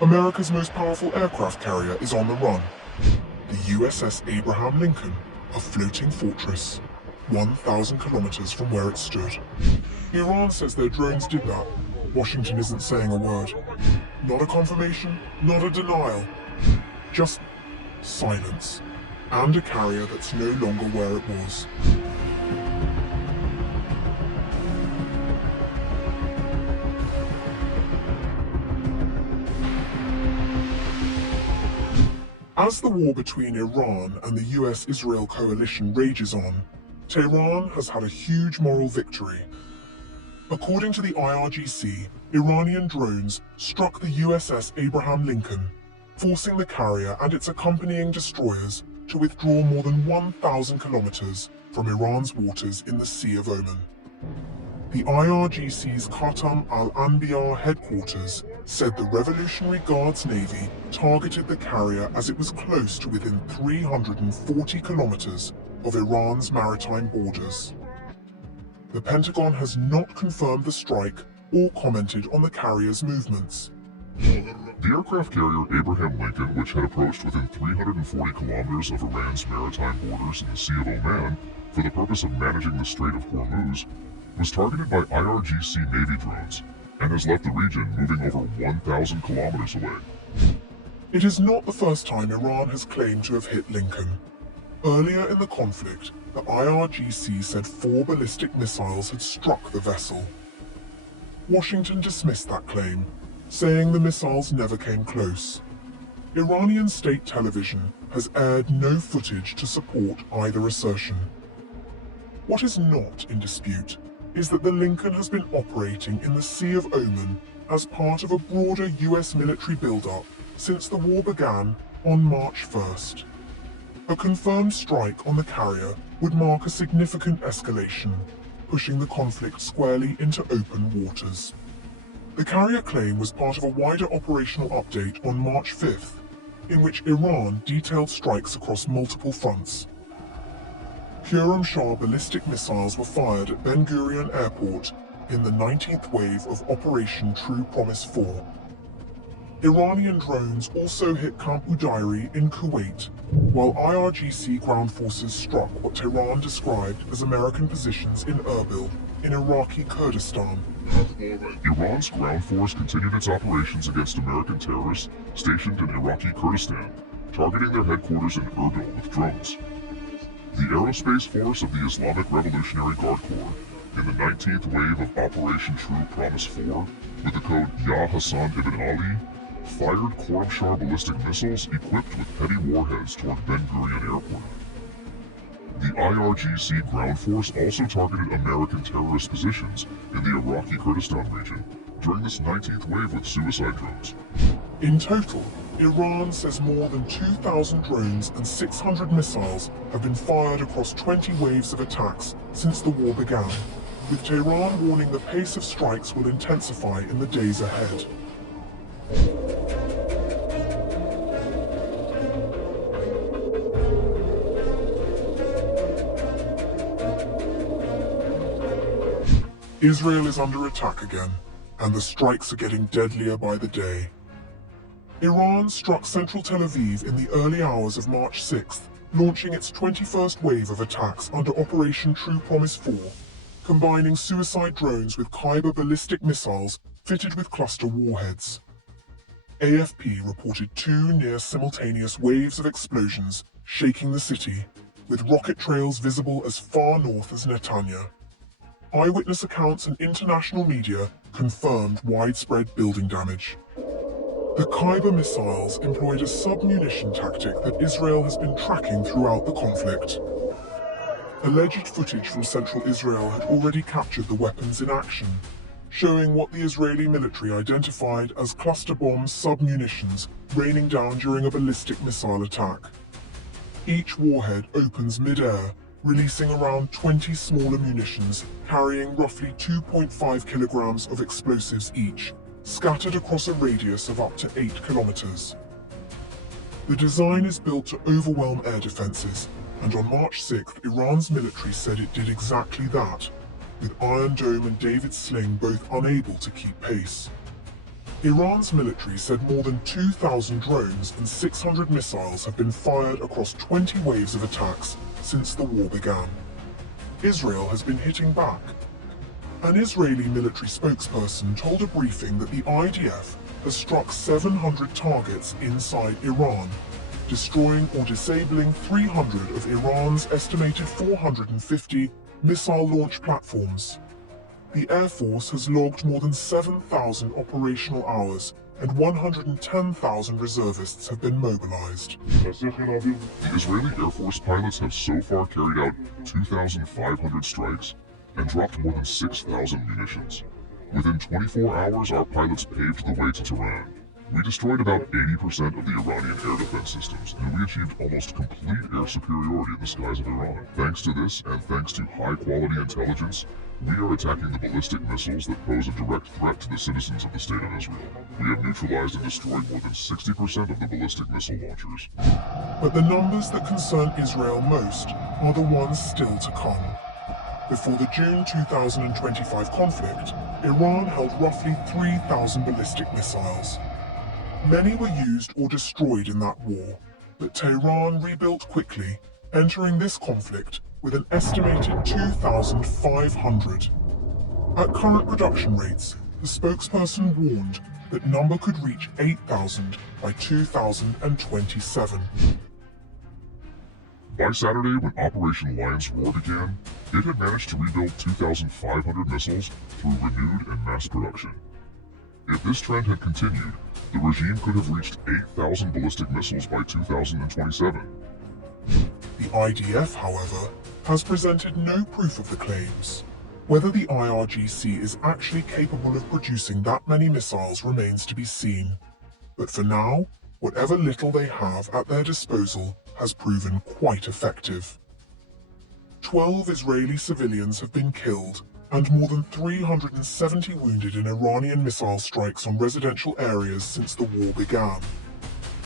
America's most powerful aircraft carrier is on the run. The USS Abraham Lincoln, a floating fortress, 1,000 kilometers from where it stood. Iran says their drones did that. Washington isn't saying a word. Not a confirmation, not a denial. Just silence. And a carrier that's no longer where it was. As the war between Iran and the US-Israel coalition rages on, Tehran has had a huge moral victory. According to the IRGC, Iranian drones struck the USS Abraham Lincoln, forcing the carrier and its accompanying destroyers to withdraw more than 1,000 kilometers from Iran's waters in the Sea of Oman. The IRGC's Khatam al-Anbiya headquarters said the Revolutionary Guards Navy targeted the carrier as it was close to within 340 kilometers of Iran's maritime borders. The Pentagon has not confirmed the strike or commented on the carrier's movements. The aircraft carrier Abraham Lincoln, which had approached within 340 kilometers of Iran's maritime borders in the Sea of Oman for the purpose of managing the Strait of Hormuz, was targeted by IRGC Navy drones and has left the region moving over 1,000 kilometers away. It is not the first time Iran has claimed to have hit Lincoln. Earlier in the conflict, the IRGC said 4 ballistic missiles had struck the vessel. Washington dismissed that claim, saying the missiles never came close. Iranian state television has aired no footage to support either assertion. What is not in dispute is that the Lincoln has been operating in the Sea of Oman as part of a broader US military buildup since the war began on March 1st. A confirmed strike on the carrier would mark a significant escalation, pushing the conflict squarely into open waters. The carrier claim was part of a wider operational update on March 5th, in which Iran detailed strikes across multiple fronts. Shah ballistic missiles were fired at Ben Gurion Airport in the 19th wave of Operation True Promise 4. Iranian drones also hit Camp Udairi in Kuwait, while IRGC ground forces struck what Tehran described as American positions in Erbil, in Iraqi Kurdistan. Iran's ground force continued its operations against American terrorists stationed in Iraqi Kurdistan, targeting their headquarters in Erbil with drones. The Aerospace Force of the Islamic Revolutionary Guard Corps, in the 19th wave of Operation True Promise 4, with the code Ya Hassan ibn Ali, fired Shah ballistic missiles equipped with heavy warheads toward Ben Gurion Airport. The IRGC ground force also targeted American terrorist positions in the Iraqi Kurdistan region during this 19th wave with suicide drones. In total, Iran says more than 2,000 drones and 600 missiles have been fired across 20 waves of attacks since the war began, with Tehran warning the pace of strikes will intensify in the days ahead. Israel is under attack again, and the strikes are getting deadlier by the day. Iran struck central Tel Aviv in the early hours of March 6th, launching its 21st wave of attacks under Operation True Promise 4, combining suicide drones with Khyber ballistic missiles fitted with cluster warheads. AFP reported 2 near-simultaneous waves of explosions shaking the city, with rocket trails visible as far north as Netanya. Eyewitness accounts and international media confirmed widespread building damage. The Khyber missiles employed a sub-munition tactic that Israel has been tracking throughout the conflict. Alleged footage from central Israel had already captured the weapons in action, showing what the Israeli military identified as cluster bomb sub-munitions raining down during a ballistic missile attack. Each warhead opens mid-air, releasing around 20 smaller munitions carrying roughly 2.5 kilograms of explosives each, scattered across a radius of up to 8 kilometers. The design is built to overwhelm air defenses, and on March 6th, Iran's military said it did exactly that, with Iron Dome and David's Sling both unable to keep pace. Iran's military said more than 2,000 drones and 600 missiles have been fired across 20 waves of attacks since the war began. Israel has been hitting back. An Israeli military spokesperson told a briefing that the IDF has struck 700 targets inside Iran, destroying or disabling 300 of Iran's estimated 450 missile launch platforms. The Air Force has logged more than 7,000 operational hours and 110,000 reservists have been mobilized. The Israeli Air Force pilots have so far carried out 2,500 strikes and dropped more than 6,000 munitions. Within 24 hours, our pilots paved the way to Tehran. We destroyed about 80% of the Iranian air defense systems, and we achieved almost complete air superiority in the skies of Iran. Thanks to this, and thanks to high-quality intelligence, we are attacking the ballistic missiles that pose a direct threat to the citizens of the State of Israel. We have neutralized and destroyed more than 60% of the ballistic missile launchers. But the numbers that concern Israel most are the ones still to come. Before the June 2025 conflict, Iran held roughly 3,000 ballistic missiles. Many were used or destroyed in that war, but Tehran rebuilt quickly, entering this conflict with an estimated 2,500. At current production rates, the spokesperson warned that number could reach 8,000 by 2027. By Saturday, when Operation Lion's Roar began, it had managed to rebuild 2,500 missiles through renewed and mass production. If this trend had continued, the regime could have reached 8,000 ballistic missiles by 2027. The IDF, however, has presented no proof of the claims. Whether the IRGC is actually capable of producing that many missiles remains to be seen. But for now, whatever little they have at their disposal has proven quite effective. 12 Israeli civilians have been killed and more than 370 wounded in Iranian missile strikes on residential areas since the war began.